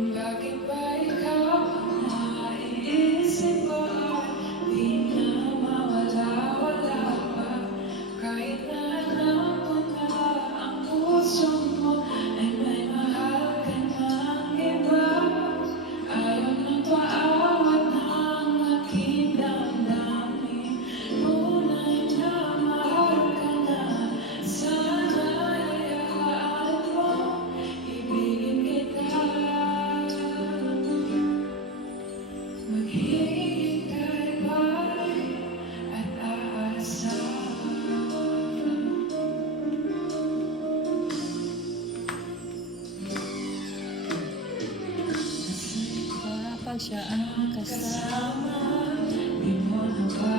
Bakit ba ikaw ang naiisip ko at di na mawala-wala pa? Kahit na alam ko na ang puso mo ay may mahal ka ng iba. Ayaw nang paawat ng aking damdamin. Tunay na mahal ka na. Sana hayaan mo ibigin kita. Maghihintay balik at aasa. Pag siya ang kasama, Di mo na ba